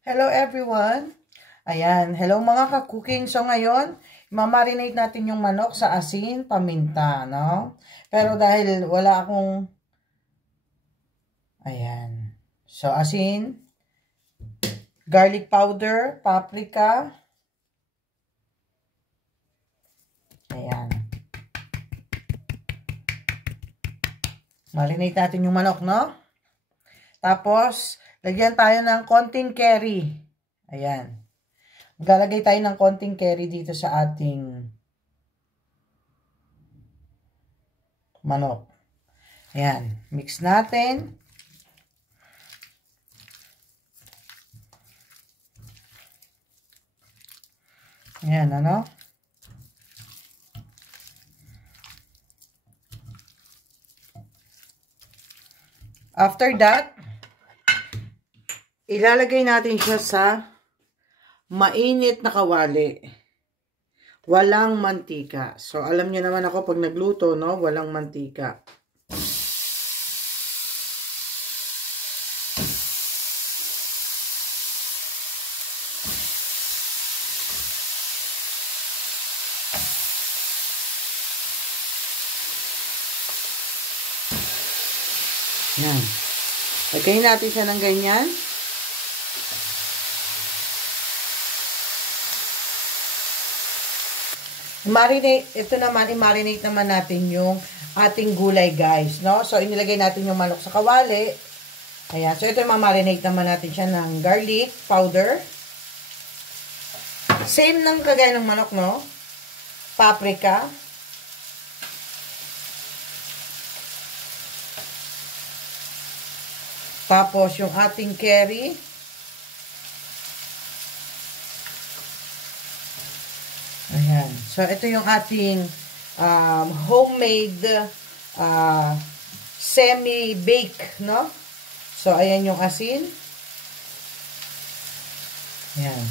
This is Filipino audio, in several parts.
Hello everyone! Ayan, hello mga ka-cooking. So ngayon, mamarinate natin yung manok sa asin, paminta, no? Pero dahil wala akong, ayan. So asin, garlic powder, paprika, ayan. Marinate natin yung manok, no? Tapos, lagyan tayo ng konting curry. Ayan. Maglalagay tayo ng konting curry dito sa ating manok. Ayan. Mix natin. Ayan, ano? After that, ilalagay natin siya sa mainit na kawali. Walang mantika. So, alam niyo naman ako pag nagluto, no? Walang mantika. Yan. Lagay natin siya ng ganyan. Ito naman, i-marinate naman natin yung ating gulay, guys, no? So, inilagay natin yung manok sa kawali. Ayan. So, ito, ma-marinate naman natin siya ng garlic powder. Same ng kagaya ng manok, no? Paprika. Tapos, yung ating curry. Ayan. So, ito yung ating homemade semi-bake, no? So, ayan yung asin. Ayan.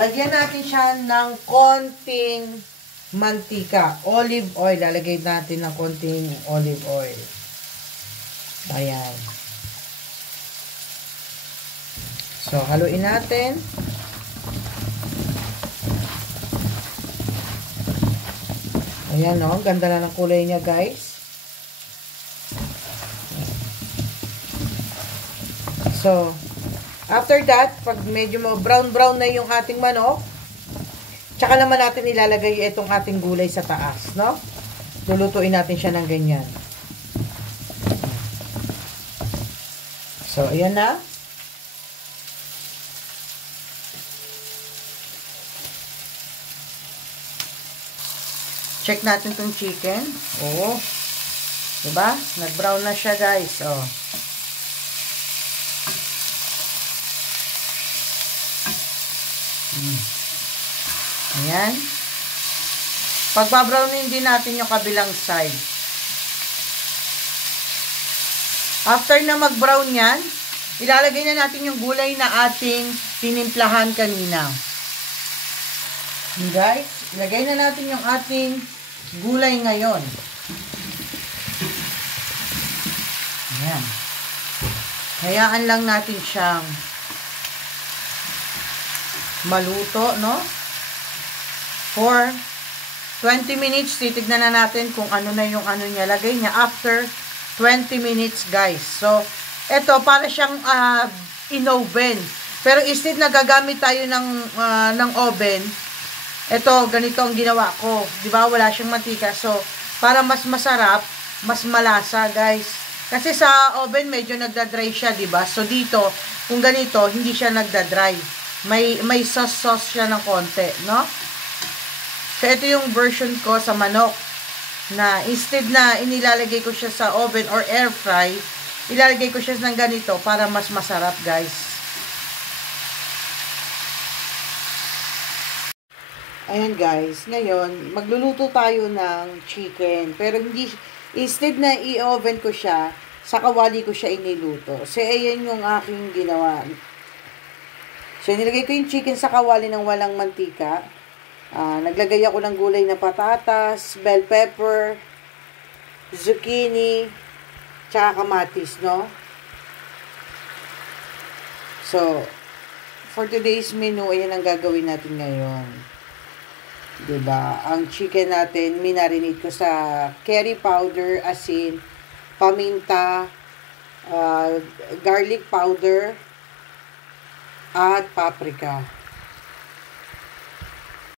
Lagyan natin siya ng konting mantika. Olive oil. Lalagay natin ng konting olive oil. Ayan. So, haluin natin. Ayan, no? Ganda na ng kulay niya, guys. So, after that, pag medyo brown-brown na yung ating manok, tsaka naman natin ilalagay itong ating gulay sa taas, no? Lulutuin natin siya ng ganyan. So, ayan na. Check natin tong chicken. Oo. Diba? Nag-brown na siya, guys. Oh. Ayan. Pagpa-brownin din natin yung kabilang side. After na mag-brown yan, ilalagay na natin yung gulay na ating tinimplahan kanina. Guys, ilagay na natin yung ating gulay ngayon. Ayan. Hayaan lang natin siyang maluto, no? For 20 minutes, titignan na natin kung ano na yung ano niya. Lagay niya after 20 minutes, guys. So, eto, para siyang in-oven. Pero instead na gagamit tayo ng oven, ito, ganito ang ginawa ko. Diba? Wala siyang mantika. So, para mas masarap, mas malasa, guys. Kasi sa oven, medyo nagda-dry siya, diba? So, dito, kung ganito, hindi siya nagda-dry. May sauce siya ng konti, no? So, ito yung version ko sa manok. Na, instead na inilalagay ko siya sa oven or air fry, ilalagay ko siya ng ganito para mas masarap, guys. Ayan guys, ngayon, magluluto tayo ng chicken. Pero hindi, instead na i-oven ko siya, sa kawali ko siya iniluto. So, ayan yung aking ginawa. So, nilagay ko yung chicken sa kawali ng walang mantika. Naglagay ako ng gulay na patatas, bell pepper, zucchini, tsaka kamatis, no? So, for today's menu, ayan ang gagawin natin ngayon. 'Di ba? Ang chicken natin, minarinate ko sa curry powder, asin, paminta, garlic powder, at paprika.